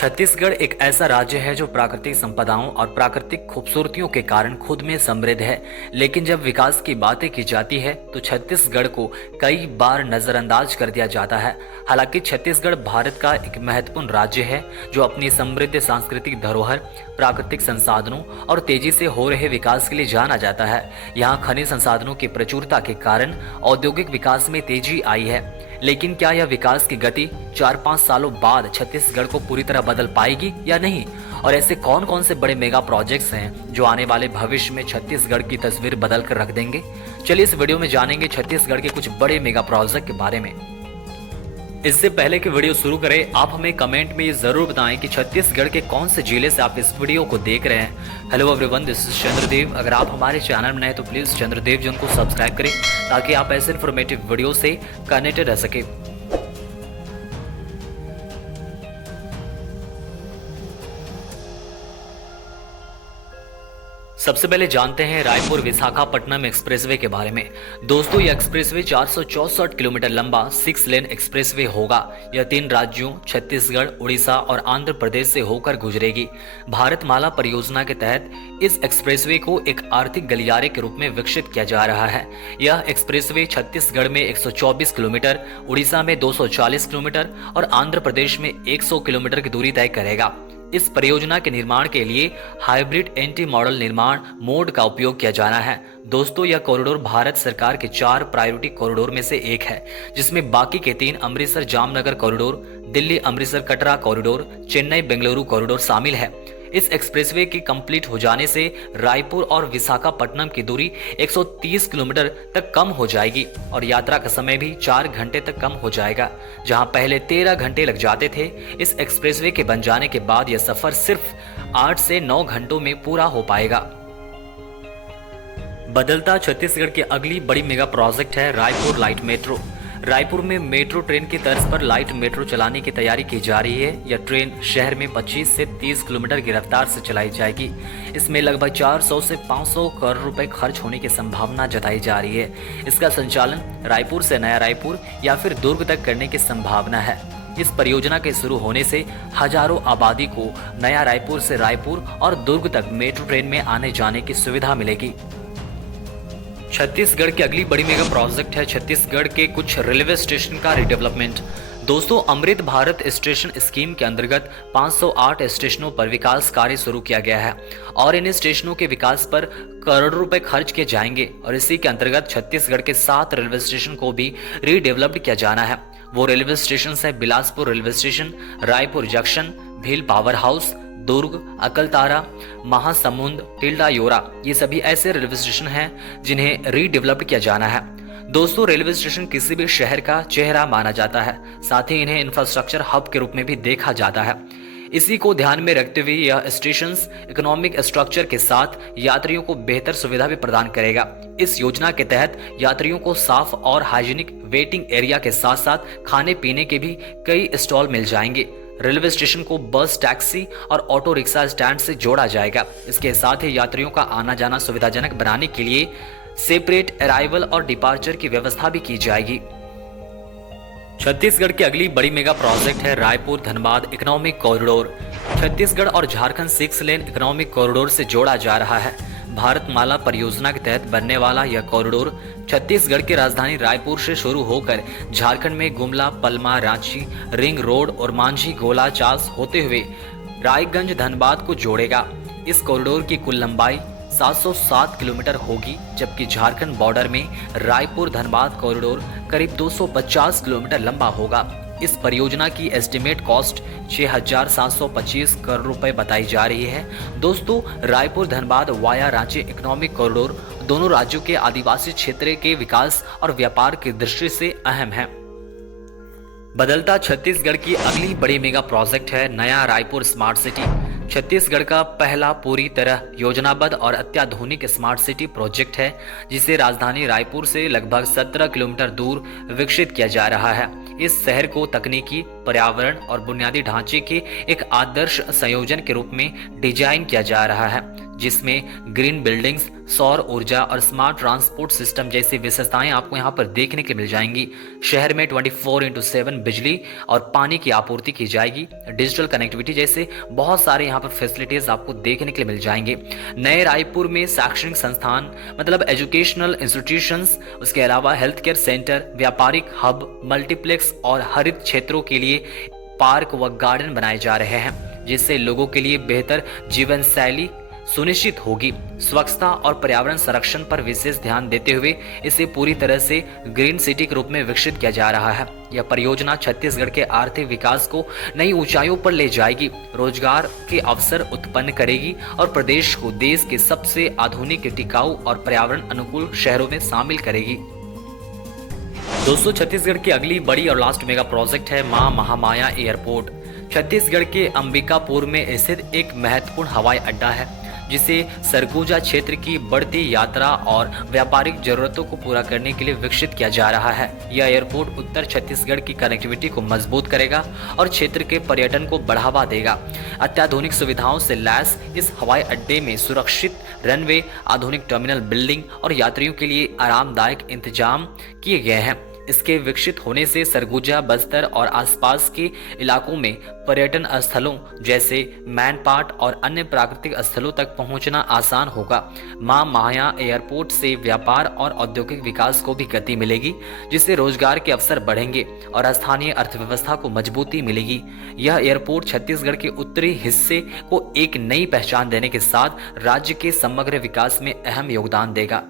छत्तीसगढ़ एक ऐसा राज्य है जो प्राकृतिक संपदाओं और प्राकृतिक खूबसूरतियों के कारण खुद में समृद्ध है। लेकिन जब विकास की बातें की जाती है तो छत्तीसगढ़ को कई बार नजरअंदाज कर दिया जाता है। हालांकि छत्तीसगढ़ भारत का एक महत्वपूर्ण राज्य है जो अपनी समृद्ध सांस्कृतिक धरोहर, प्राकृतिक संसाधनों और तेजी से हो रहे विकास के लिए जाना जाता है। यहाँ खनिज संसाधनों की प्रचुरता के कारण औद्योगिक विकास में तेजी आई है। लेकिन क्या यह विकास की गति 4-5 सालों बाद छत्तीसगढ़ को पूरी तरह बदल पाएगी या नहीं? और ऐसे कौन कौन से बड़े मेगा प्रोजेक्ट्स हैं जो आने वाले भविष्य में छत्तीसगढ़ की तस्वीर बदल कर रख देंगे? चलिए इस वीडियो में जानेंगे छत्तीसगढ़ के कुछ बड़े मेगा प्रोजेक्ट के बारे में। इससे पहले कि वीडियो शुरू करें, आप हमें कमेंट में ये जरूर बताएं कि छत्तीसगढ़ के कौन से जिले से आप इस वीडियो को देख रहे हैं। Hello everyone, this is Chandradev. अगर आप हमारे चैनल में नए तो प्लीज चंद्रदेव जी को सब्सक्राइब करें ताकि आप ऐसे इन्फॉर्मेटिव वीडियो से कनेक्टेड रह सके। सबसे पहले जानते हैं रायपुर विशाखापट्टनम एक्सप्रेसवे के बारे में। दोस्तों, यह एक्सप्रेसवे 464 किलोमीटर लंबा 6 लेन एक्सप्रेसवे होगा। यह 3 राज्यों छत्तीसगढ़, उड़ीसा और आंध्र प्रदेश से होकर गुजरेगी। भारतमाला परियोजना के तहत इस एक्सप्रेसवे को एक आर्थिक गलियारे के रूप में विकसित किया जा रहा है। यह एक्सप्रेसवे छत्तीसगढ़ में 124 किलोमीटर, उड़ीसा में 240 किलोमीटर और आंध्र प्रदेश में 100 किलोमीटर की दूरी तय करेगा। इस परियोजना के निर्माण के लिए हाइब्रिड एंटी मॉडल निर्माण मोड का उपयोग किया जाना है। दोस्तों, यह कॉरिडोर भारत सरकार के 4 प्रायोरिटी कॉरिडोर में से एक है, जिसमें बाकी के 3 Amritsar Jamnagar corridor, Delhi Amritsar Katra corridor, Chennai Bengaluru corridor शामिल है। इस एक्सप्रेसवे के कंप्लीट हो जाने से रायपुर और विशाखापट्टनम की दूरी 130 किलोमीटर तक कम हो जाएगी और यात्रा का समय भी 4 घंटे तक कम हो जाएगा। जहां पहले 13 घंटे लग जाते थे, इस एक्सप्रेसवे के बन जाने के बाद यह सफर सिर्फ 8 से 9 घंटों में पूरा हो पाएगा। बदलता छत्तीसगढ़ की अगली बड़ी मेगा प्रोजेक्ट है रायपुर लाइट मेट्रो। रायपुर में मेट्रो ट्रेन की तर्ज पर लाइट मेट्रो चलाने की तैयारी की जा रही है। यह ट्रेन शहर में 25 से 30 किलोमीटर की रफ्तार से चलाई जाएगी। इसमें लगभग 400 से 500 करोड़ रुपए खर्च होने की संभावना जताई जा रही है। इसका संचालन रायपुर से नया रायपुर या फिर दुर्ग तक करने की संभावना है। इस परियोजना के शुरू होने से हजारों आबादी को नया रायपुर से रायपुर और दुर्ग तक मेट्रो ट्रेन में आने जाने की सुविधा मिलेगी। छत्तीसगढ़ की अगली बड़ी मेगा प्रोजेक्ट है छत्तीसगढ़ के कुछ रेलवे स्टेशन का रिडेवलपमेंट। दोस्तों, अमृत भारत स्टेशन स्कीम के अंतर्गत 508 स्टेशनों पर विकास कार्य शुरू किया गया है और इन स्टेशनों के विकास पर करोड़ों रुपए खर्च किए जाएंगे और इसी के अंतर्गत छत्तीसगढ़ के 7 रेलवे स्टेशन को भी रीडेवलप्ड किया जाना है। वो रेलवे स्टेशन है Bilaspur railway station, Raipur junction, Bhilai power house, Durg, Akaltara, Mahasamund, Tilda योरा। ये सभी ऐसे रेलवे स्टेशन हैं जिन्हें रीडेवलप किया जाना है। दोस्तों, रेलवे स्टेशन किसी भी शहर का चेहरा माना जाता है, साथ ही इन्हें इंफ्रास्ट्रक्चर हब के रूप में भी देखा जाता है। इसी को ध्यान में रखते हुए यह स्टेशन इकोनॉमिक स्ट्रक्चर के साथ यात्रियों को बेहतर सुविधा भी प्रदान करेगा। इस योजना के तहत यात्रियों को साफ और हाइजीनिक वेटिंग एरिया के साथ साथ खाने पीने के भी कई स्टॉल मिल जाएंगे। रेलवे स्टेशन को बस, टैक्सी और ऑटो रिक्शा स्टैंड से जोड़ा जाएगा। इसके साथ ही यात्रियों का आना जाना सुविधाजनक बनाने के लिए सेपरेट अराइवल और डिपार्चर की व्यवस्था भी की जाएगी। छत्तीसगढ़ की अगली बड़ी मेगा प्रोजेक्ट है रायपुर धनबाद इकोनॉमिक कॉरिडोर। छत्तीसगढ़ और झारखंड 6 लेन इकोनॉमिक कॉरिडोर से जोड़ा जा रहा है। भारतमाला परियोजना के तहत बनने वाला यह कॉरिडोर छत्तीसगढ़ की राजधानी रायपुर से शुरू होकर झारखंड में गुमला, पलमा, रांची, रिंग रोड और मांझी गोला चास होते हुए रायगंज धनबाद को जोड़ेगा। इस कॉरिडोर की कुल लंबाई 707 किलोमीटर होगी, जबकि झारखंड बॉर्डर में रायपुर धनबाद कॉरिडोर करीब 250 किलोमीटर लंबा होगा। इस परियोजना की एस्टिमेट कॉस्ट 6,725 करोड़ रुपए बताई जा रही है। दोस्तों, Raipur Dhanbad via Ranchi economic corridor दोनों राज्यों के आदिवासी क्षेत्र के विकास और व्यापार की दृष्टि से अहम है। बदलता छत्तीसगढ़ की अगली बड़ी मेगा प्रोजेक्ट है नया रायपुर स्मार्ट सिटी। छत्तीसगढ़ का पहला पूरी तरह योजनाबद्ध और अत्याधुनिक स्मार्ट सिटी प्रोजेक्ट है, जिसे राजधानी रायपुर से लगभग 17 किलोमीटर दूर विकसित किया जा रहा है। इस शहर को तकनीकी, पर्यावरण और बुनियादी ढांचे के एक आदर्श संयोजन के रूप में डिजाइन किया जा रहा है, जिसमें ग्रीन बिल्डिंग्स, सौर ऊर्जा और स्मार्ट ट्रांसपोर्ट सिस्टम जैसी विशेषताएं आपको यहां पर देखने के लिए मिल जाएंगी। शहर में 24/7 बिजली और पानी की आपूर्ति की जाएगी। डिजिटल कनेक्टिविटी जैसे बहुत सारे यहां पर फैसिलिटीज आपको देखने के लिए मिल जाएंगे। नए रायपुर में शैक्षणिक संस्थान मतलब एजुकेशनल इंस्टीट्यूशंस, उसके अलावा हेल्थ केयर सेंटर, व्यापारिक हब, मल्टीप्लेक्स और हरित क्षेत्रों के लिए पार्क व गार्डन बनाए जा रहे हैं, जिससे लोगों के लिए बेहतर जीवन शैली सुनिश्चित होगी। स्वच्छता और पर्यावरण संरक्षण पर विशेष ध्यान देते हुए इसे पूरी तरह से ग्रीन सिटी के रूप में विकसित किया जा रहा है। यह परियोजना छत्तीसगढ़ के आर्थिक विकास को नई ऊंचाइयों पर ले जाएगी, रोजगार के अवसर उत्पन्न करेगी और प्रदेश को देश के सबसे आधुनिक, टिकाऊ और पर्यावरण अनुकूल शहरों में शामिल करेगी। दोस्तों, छत्तीसगढ़ की अगली बड़ी और लास्ट मेगा प्रोजेक्ट है मां महामाया एयरपोर्ट। छत्तीसगढ़ के अंबिकापुर में स्थित एक महत्वपूर्ण हवाई अड्डा है, जिसे सरगुजा क्षेत्र की बढ़ती यात्रा और व्यापारिक जरूरतों को पूरा करने के लिए विकसित किया जा रहा है। यह एयरपोर्ट उत्तर छत्तीसगढ़ की कनेक्टिविटी को मजबूत करेगा और क्षेत्र के पर्यटन को बढ़ावा देगा। अत्याधुनिक सुविधाओं से लैस इस हवाई अड्डे में सुरक्षित रनवे, आधुनिक टर्मिनल बिल्डिंग और यात्रियों के लिए आरामदायक इंतजाम किए गए हैं। इसके विकसित होने से सरगुजा, बस्तर और आसपास के इलाकों में पर्यटन स्थलों जैसे मैनपाट और अन्य प्राकृतिक स्थलों तक पहुंचना आसान होगा। मां माया एयरपोर्ट से व्यापार और औद्योगिक विकास को भी गति मिलेगी, जिससे रोजगार के अवसर बढ़ेंगे और स्थानीय अर्थव्यवस्था को मजबूती मिलेगी। यह एयरपोर्ट छत्तीसगढ़ के उत्तरी हिस्से को एक नई पहचान देने के साथ राज्य के समग्र विकास में अहम योगदान देगा।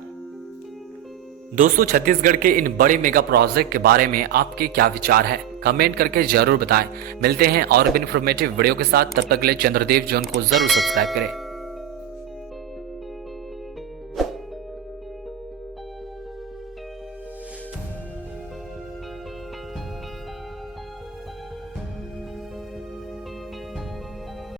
दोस्तों, छत्तीसगढ़ के इन बड़े मेगा प्रोजेक्ट के बारे में आपके क्या विचार हैं? कमेंट करके जरूर बताएं। मिलते हैं और भी इन्फॉर्मेटिव वीडियो के साथ, तब तक के लिए चंद्रदेव जोन को जरूर सब्सक्राइब करें।